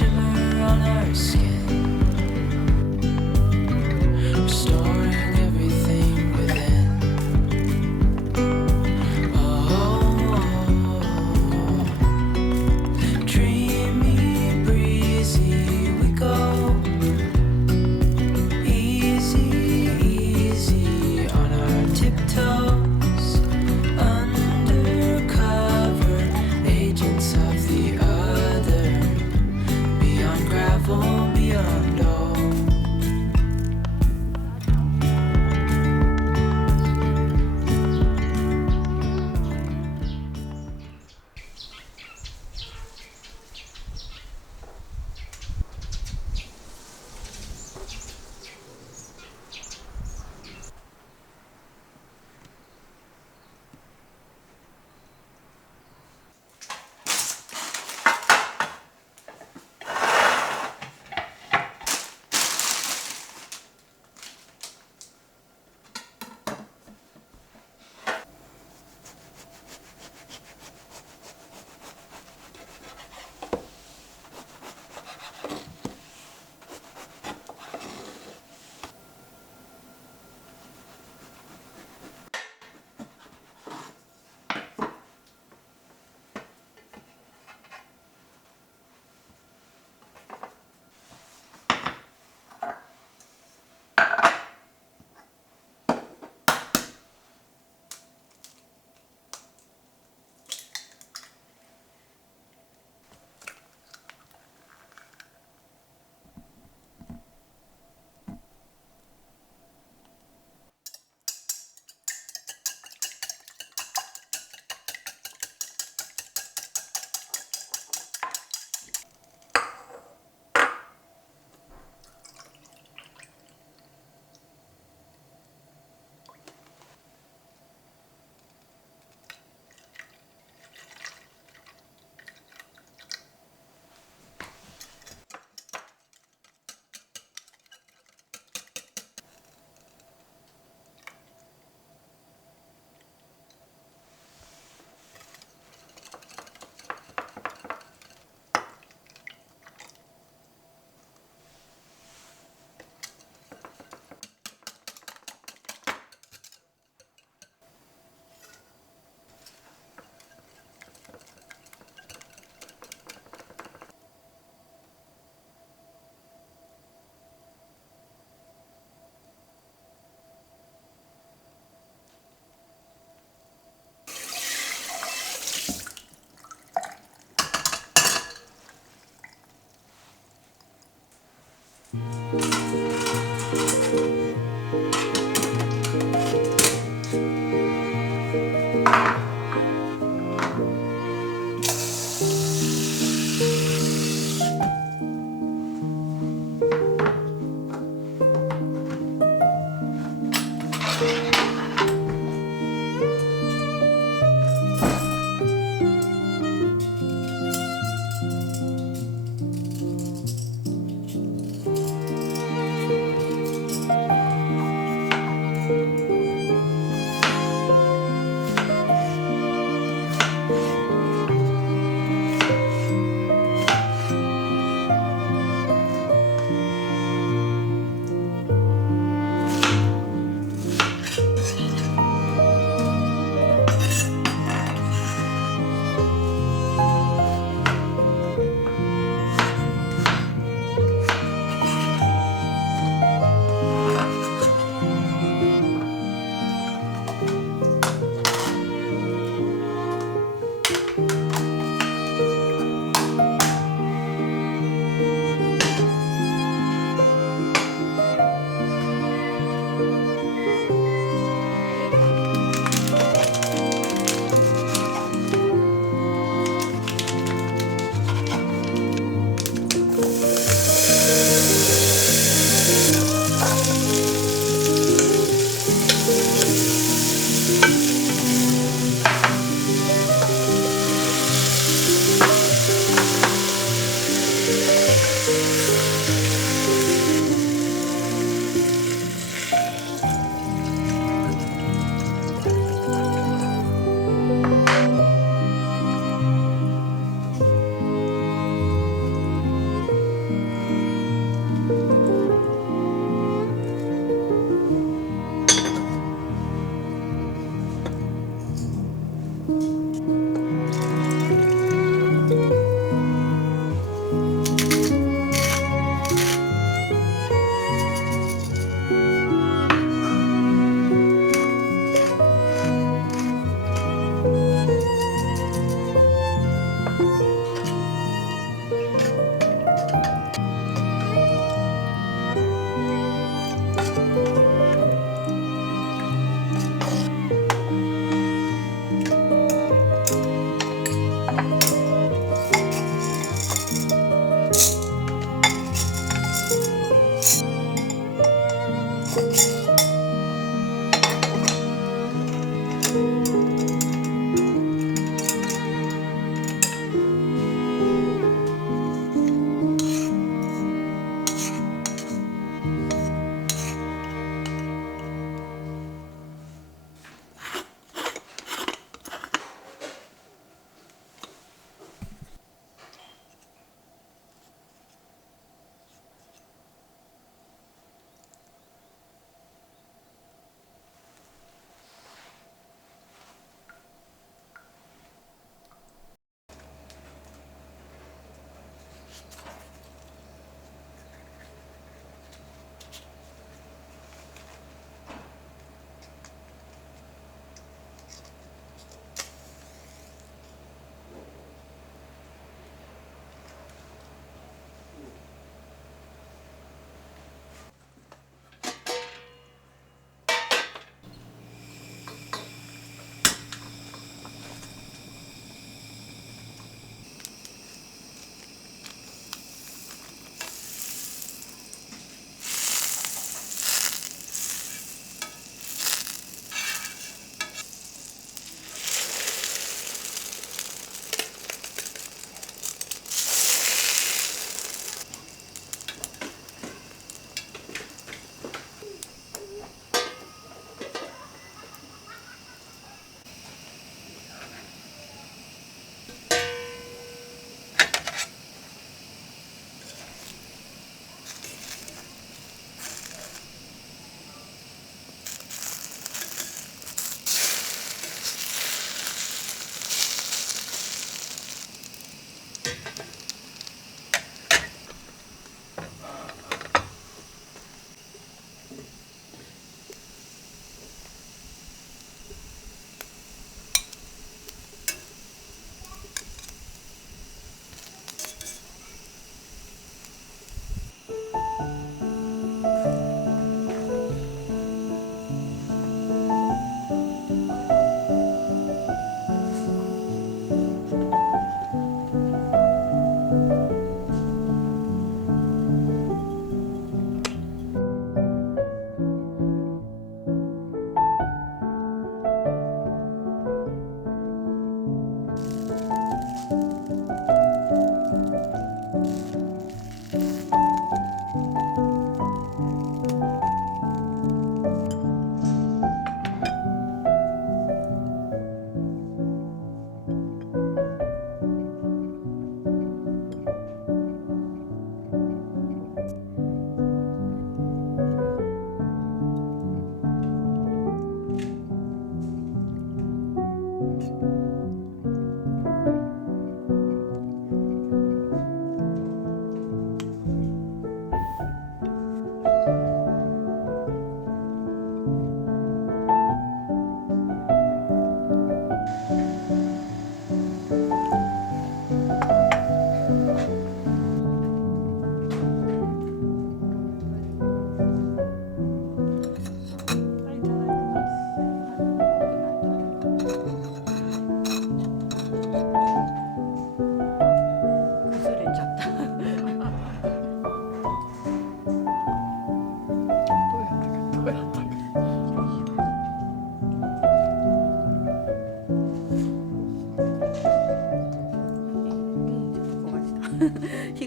shimmer on our skin, restoring everything within. Oh, dreamy, breezy we go, easy, easy on our tiptoes, undercover agents of the other, beyond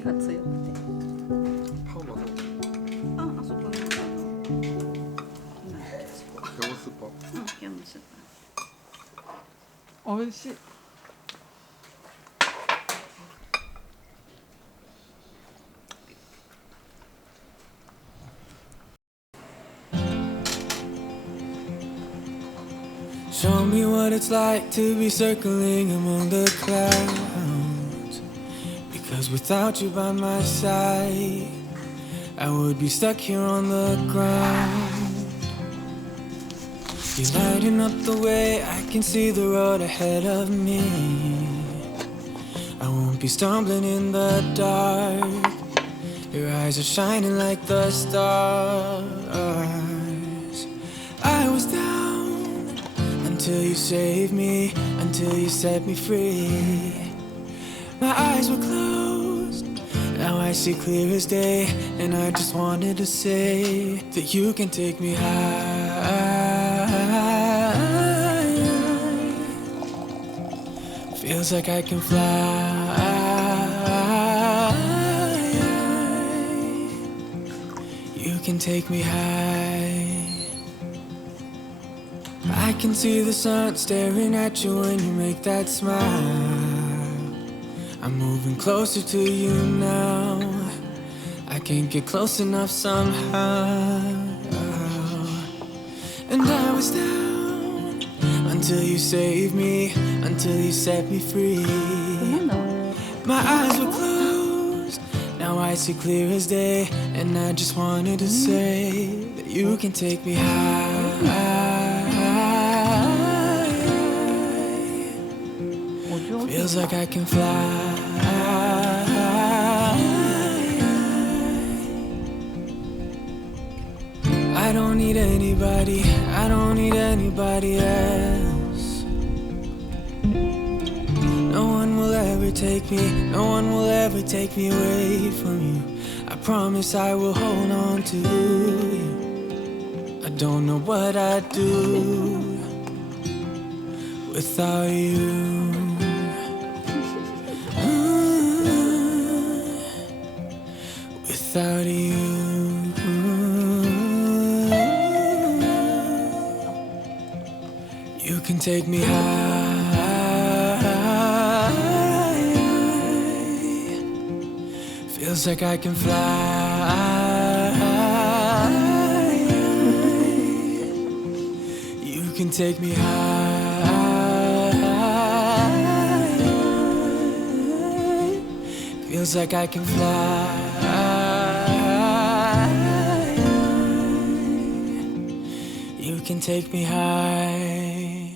が強くて。ハウマのあそこの業務スーパー。務スー美味しい。Show me what it's like to be circling among the clouds. Because without you by my side, I would be stuck here on the ground. You're lighting up the way, I can see the road ahead of me. I won't be stumbling in the dark. Your eyes are shining like the stars. I was down until you saved me, until you set me free. My eyes were closed, now I see clear as day. And I just wanted to say that you can take me high. Feels like I can fly. You can take me high. I can see the sun staring at you when you make that smile. I'm moving closer to you now. I can't get close enough somehow. And I was down until you saved me, until you set me free. My eyes were closed, now I see clear as day. And I just wanted to say that you can take me high. Feels like I can fly. I don't need anybody, I don't need anybody else. No one will ever take me, no one will ever take me away from you. I promise I will hold on to you. I don't know what I'd do without you. Without you. You can take me high. Feels like I can fly. You can take me high. Feels like I can fly. You can take me high.